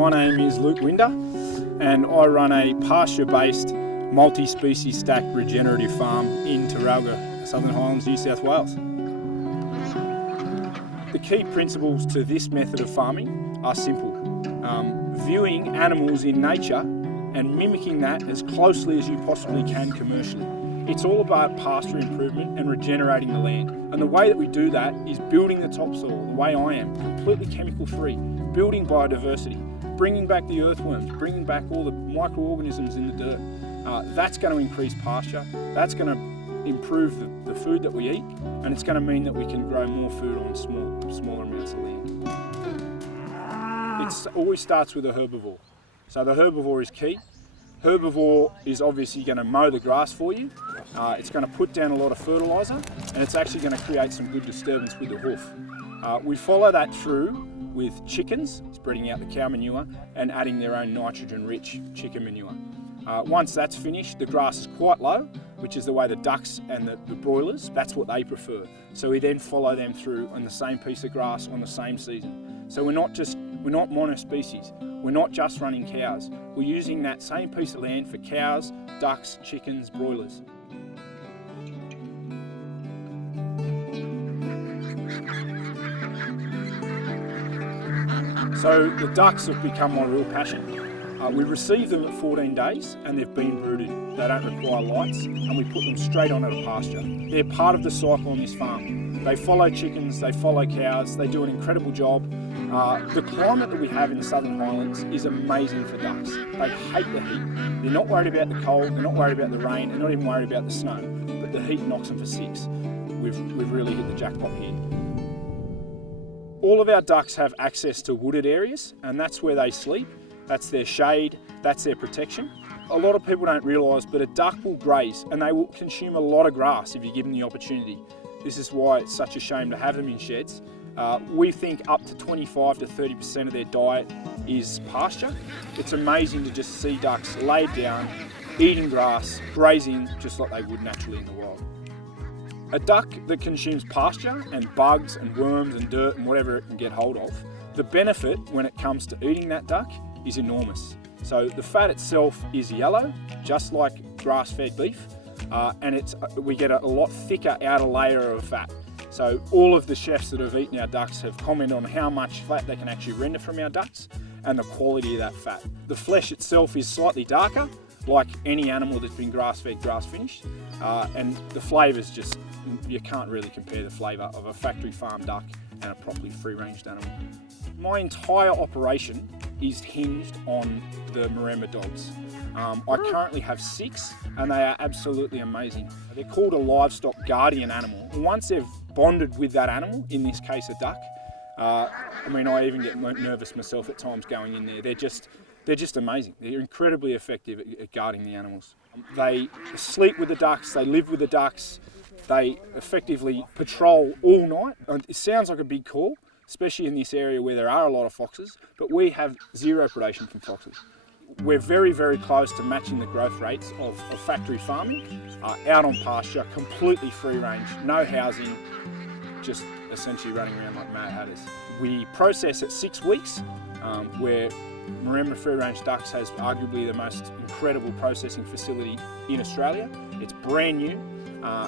My name is Luke Winder and I run a pasture-based multi-species stacked regenerative farm in Taralga, Southern Highlands, New South Wales. The key principles to this method of farming are simple. Viewing animals in nature and mimicking that as closely as you possibly can commercially. It's all about pasture improvement and regenerating the land. And the way that we do that is building the topsoil, the way I am, completely chemical free, building biodiversity, bringing back the earthworms, bringing back all the microorganisms in the dirt. That's going to increase pasture, that's going to improve the food that we eat, and it's going to mean that we can grow more food on smaller amounts of land. It always starts with a herbivore. So the herbivore is key. Herbivore is obviously going to mow the grass for you. It's going to put down a lot of fertiliser, and it's actually going to create some good disturbance with the hoof. We follow that through with chickens, spreading out the cow manure and adding their own nitrogen-rich chicken manure. Once that's finished, the grass is quite low, which is the way the ducks and the broilers, that's what they prefer. So we then follow them through on the same piece of grass on the same season. So we're not monospecies. We're not just running cows. We're using that same piece of land for cows, ducks, chickens, broilers. So the ducks have become my real passion. We receive them at 14 days and they've been brooded. They don't require lights and we put them straight onto the pasture. They're part of the cycle on this farm. They follow chickens, they follow cows, they do an incredible job. The climate that we have in the Southern Highlands is amazing for ducks. They hate the heat. They're not worried about the cold, they're not worried about the rain, they're not even worried about the snow, but the heat knocks them for six. We've really hit the jackpot here. All of our ducks have access to wooded areas, and that's where they sleep. That's their shade, that's their protection. A lot of people don't realise, but a duck will graze and they will consume a lot of grass if you give them the opportunity. This is why it's such a shame to have them in sheds. We think up to 25 to 30% of their diet is pasture. It's amazing to just see ducks laid down, eating grass, grazing just like they would naturally in the wild. A duck that consumes pasture and bugs and worms and dirt and whatever it can get hold of, the benefit when it comes to eating that duck is enormous. So the fat itself is yellow, just like grass-fed beef, and we get a lot thicker outer layer of fat. So all of the chefs that have eaten our ducks have commented on how much fat they can actually render from our ducks and the quality of that fat. The flesh itself is slightly darker, like any animal that's been grass-fed, grass-finished, and the flavour's just, you can't really compare the flavour of a factory farm duck and a properly free-ranged animal. My entire operation is hinged on the Maremma dogs. I currently have 6 and they are absolutely amazing. They're called a livestock guardian animal. Once they've bonded with that animal, in this case a duck, I even get nervous myself at times going in there. They're just amazing. They're incredibly effective at guarding the animals. They sleep with the ducks, they live with the ducks, they effectively patrol all night. It sounds like a big call, especially in this area where there are a lot of foxes, but we have zero predation from foxes. We're very, very close to matching the growth rates of factory farming, out on pasture, completely free range, no housing, just essentially running around like Mad Hatters. We process at 6 weeks, where Maremma free range ducks has arguably the most incredible processing facility in Australia. It's brand new,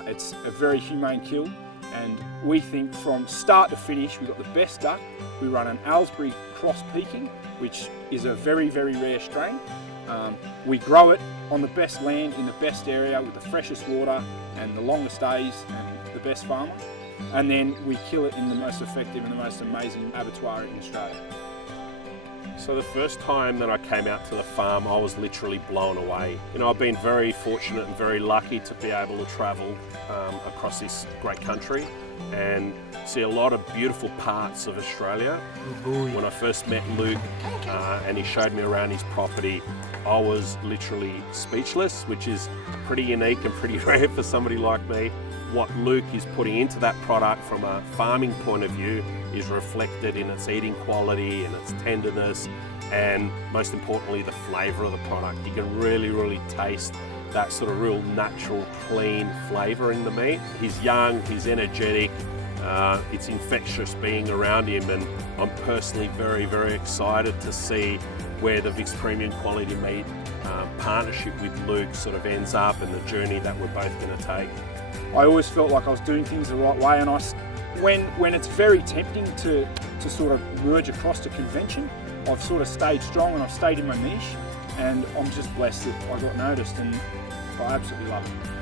it's a very humane kill, and we think from start to finish we've got the best duck. We run an Aylesbury cross peaking, which is a very, very rare strain. We grow it on the best land in the best area with the freshest water and the longest days and the best farmer. And then we kill it in the most effective and the most amazing abattoir in Australia. So the first time that I came out to the farm, I was literally blown away. I've been very fortunate and very lucky to be able to travel across this great country and see a lot of beautiful parts of Australia. When I first met Luke and he showed me around his property, I was literally speechless, which is pretty unique and pretty rare for somebody like me. What Luke is putting into that product from a farming point of view is reflected in its eating quality and its tenderness, and most importantly the flavour of the product. You can really, really taste that sort of real natural, clean flavour in the meat. He's young, he's energetic, It's infectious being around him, and I'm personally very, very excited to see where the Vic's Premium Quality Meat partnership with Luke sort of ends up, and the journey that we're both going to take. I always felt like I was doing things the right way, and when it's very tempting to sort of merge across to convention, I've sort of stayed strong and I've stayed in my niche, and I'm just blessed that I got noticed, and I absolutely love it.